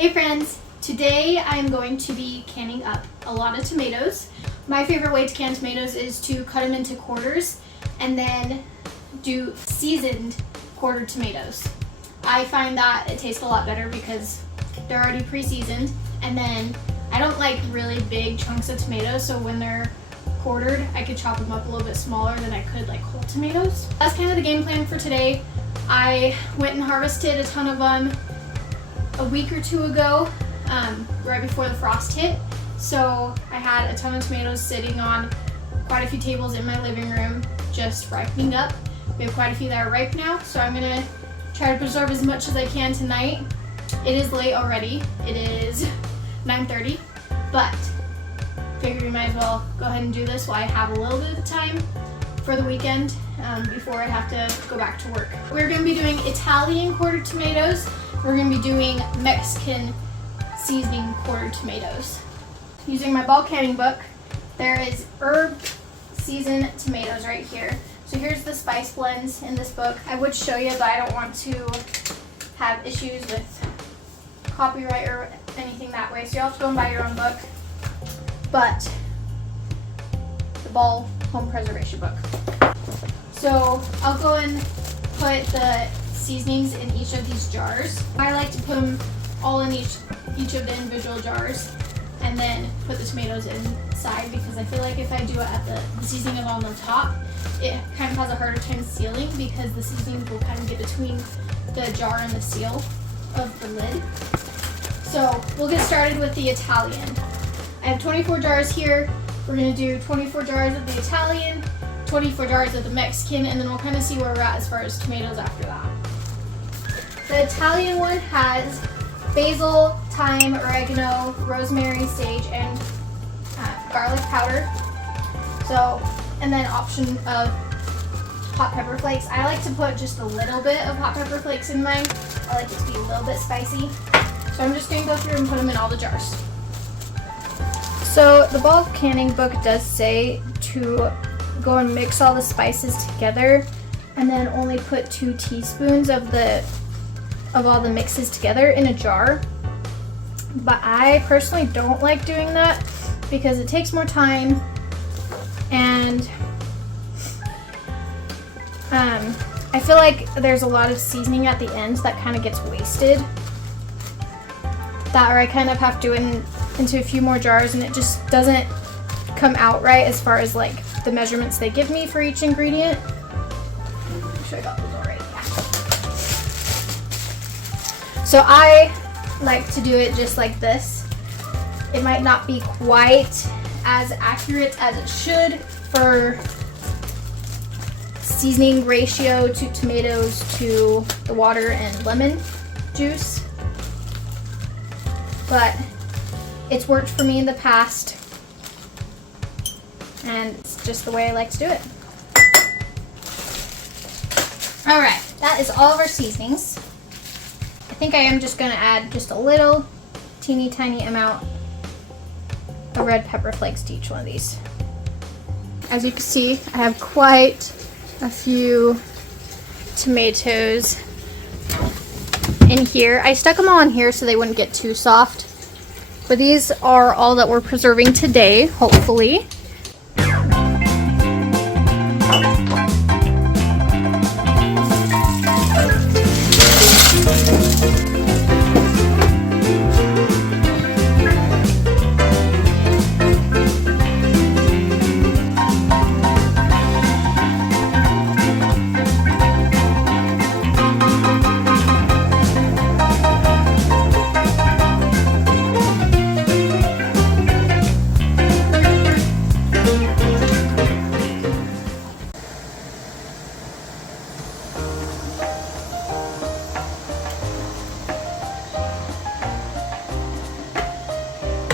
Hey friends, today I'm going to be canning up a lot of tomatoes. My favorite way to can tomatoes is to cut them into quarters and then do seasoned quartered tomatoes. I find that it tastes a lot better because they're already pre-seasoned, and then I don't like really big chunks of tomatoes, so when they're quartered I could chop them up a little bit smaller than I could like whole tomatoes. That's kind of the game plan for today. I went and harvested a ton of them a week or two ago, right before the frost hit. So I had a ton of tomatoes sitting on quite a few tables in my living room just ripening up. We have quite a few that are ripe now, so I'm gonna try to preserve as much as I can tonight. It is late already. It is 9:30, but figured we might as well go ahead and do this while I have a little bit of time for the weekend before I have to go back to work. We're gonna be doing Italian quartered tomatoes. We're gonna be doing Mexican seasoning quartered tomatoes. Using my bulk canning book, there is herb seasoned tomatoes right here. So here's the spice blends in this book. I would show you, but I don't want to have issues with copyright or anything that way. So you'll have to go and buy your own book. But the Ball Home Preservation book. So I'll go and put the seasonings in each of these jars. I like to put them all in each of the individual jars and then put the tomatoes inside, because I feel like if I do it at the seasoning is on the top, it kind of has a harder time sealing because the seasonings will kind of get between the jar and the seal of the lid. So we'll get started with the Italian. I have 24 jars here. We're gonna do 24 jars of the Italian, 24 jars of the Mexican, and then we'll kind of see where we're at as far as tomatoes after that. The Italian one has basil, thyme, oregano, rosemary, sage, and garlic powder. So, and then option of hot pepper flakes. I like to put just a little bit of hot pepper flakes in mine. I like it to be a little bit spicy. So I'm just going to go through and put them in all the jars. So the bulk canning book does say to go and mix all the spices together and then only put 2 teaspoons of all the mixes together in a jar. But I personally don't like doing that because it takes more time, and I feel like there's a lot of seasoning at the end that kind of gets wasted. Or I kind of have to do it into a few more jars and it just doesn't come out right as far as like the measurements they give me for each ingredient. Make sure I got those all right. Yeah. So I like to do it just like this. It might not be quite as accurate as it should for seasoning ratio to tomatoes to the water and lemon juice, but it's worked for me in the past and it's just the way I like to do it. Alright, that is all of our seasonings. I think I am just going to add just a little teeny tiny amount of red pepper flakes to each one of these. As you can see, I have quite a few tomatoes in here. I stuck them all in here so they wouldn't get too soft. But these are all that we're preserving today, hopefully.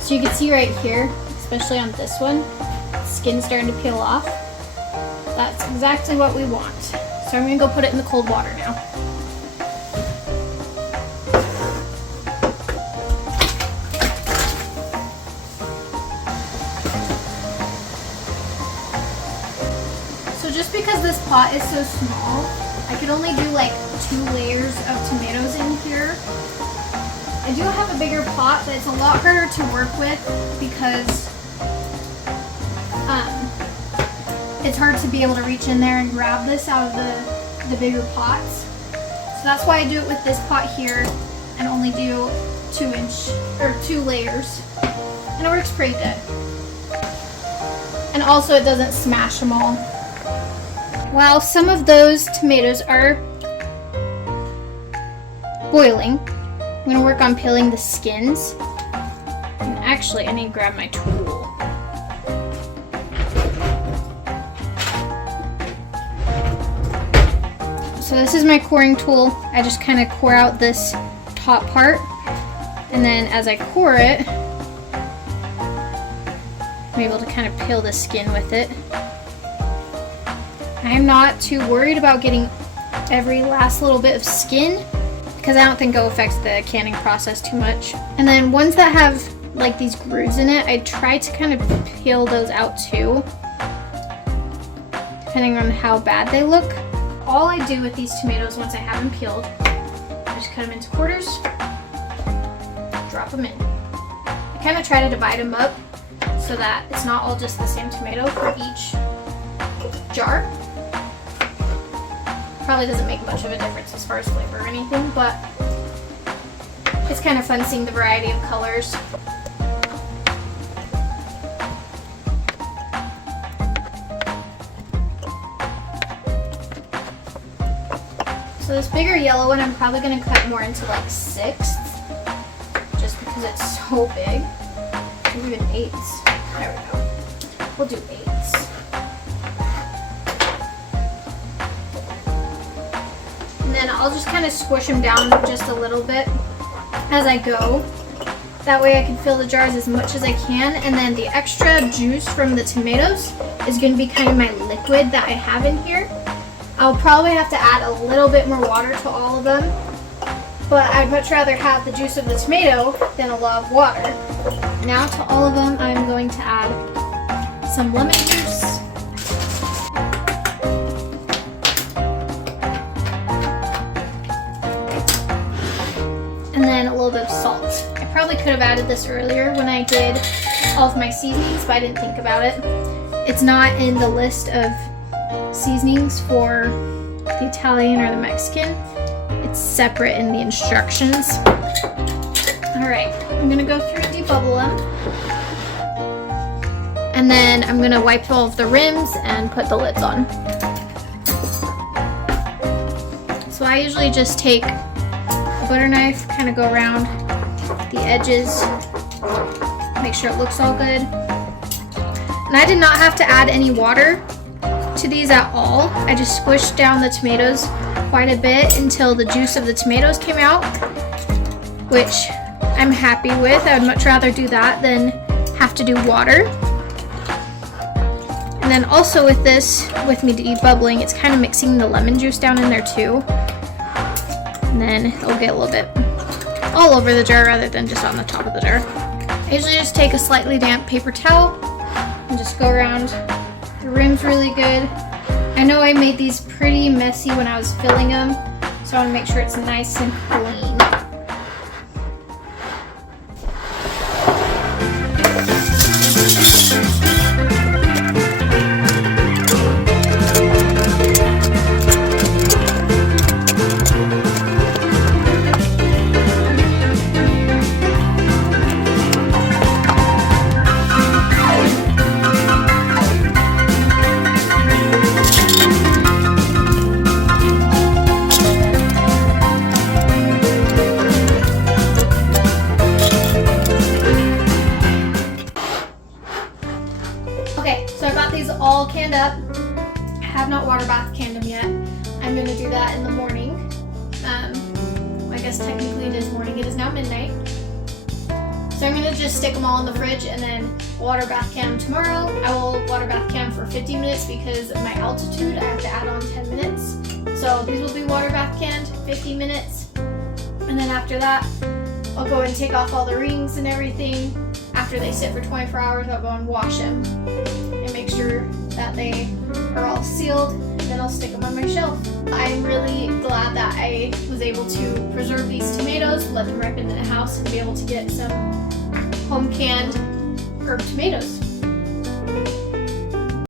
So you can see right here, especially on this one, skin's starting to peel off. That's exactly what we want. So I'm gonna go put it in the cold water now. So just because this pot is so small, I could only do like 2 layers of tomatoes in here. I do have a bigger pot, but it's a lot harder to work with because it's hard to be able to reach in there and grab this out of the bigger pots. So that's why I do it with this pot here and only do 2 layers. And it works pretty good. And also it doesn't smash them all. While some of those tomatoes are boiling, I'm going to work on peeling the skins. And actually, I need to grab my tool. So this is my coring tool. I just kind of core out this top part, and then as I core it, I'm able to kind of peel the skin with it. I'm not too worried about getting every last little bit of skin because I don't think it'll affect the canning process too much. And then ones that have like these grooves in it, I try to kind of peel those out too, depending on how bad they look. All I do with these tomatoes once I have them peeled, I just cut them into quarters, drop them in. I kind of try to divide them up so that it's not all just the same tomato for each jar. Probably doesn't make much of a difference as far as flavor or anything, but it's kind of fun seeing the variety of colors. So this bigger yellow one, I'm probably going to cut more into like 6ths, just because it's so big. Maybe even 8ths. There we go. We'll do 8ths. And then I'll just kind of squish them down just a little bit as I go. That way I can fill the jars as much as I can. And then the extra juice from the tomatoes is going to be kind of my liquid that I have in here. I'll probably have to add a little bit more water to all of them, but I'd much rather have the juice of the tomato than a lot of water. Now to all of them, I'm going to add some lemon juice. And then a little bit of salt. I probably could have added this earlier when I did all of my seasonings, but I didn't think about it. It's not in the list of seasonings for the Italian or the Mexican. It's separate in the instructions. Alright, I'm gonna go through and debubble them. And then I'm gonna wipe all of the rims and put the lids on. So I usually just take a butter knife, kind of go around the edges, make sure it looks all good. And I did not have to add any water to these at all. I just squished down the tomatoes quite a bit until the juice of the tomatoes came out, which I'm happy with. I would much rather do that than have to do water. And then also with this, with me debubbling, it's kind of mixing the lemon juice down in there too. And then it'll get a little bit all over the jar rather than just on the top of the jar. I usually just take a slightly damp paper towel and just go around the rims really good. I know I made these pretty messy when I was filling them, so I want to make sure it's nice and clean. All canned up. I have not water bath canned them yet. I'm going to do that in the morning. I guess technically it is morning. It is now midnight. So I'm going to just stick them all in the fridge and then water bath can them tomorrow. I will water bath can them for 50 minutes because of my altitude. I have to add on 10 minutes. So these will be water bath canned 50 minutes. And then after that, I'll go and take off all the rings and everything. After they sit for 24 hours, I'll go and wash them and make sure that they are all sealed, and then I'll stick them on my shelf. I'm really glad that I was able to preserve these tomatoes, let them ripen in the house, and be able to get some home canned herb tomatoes.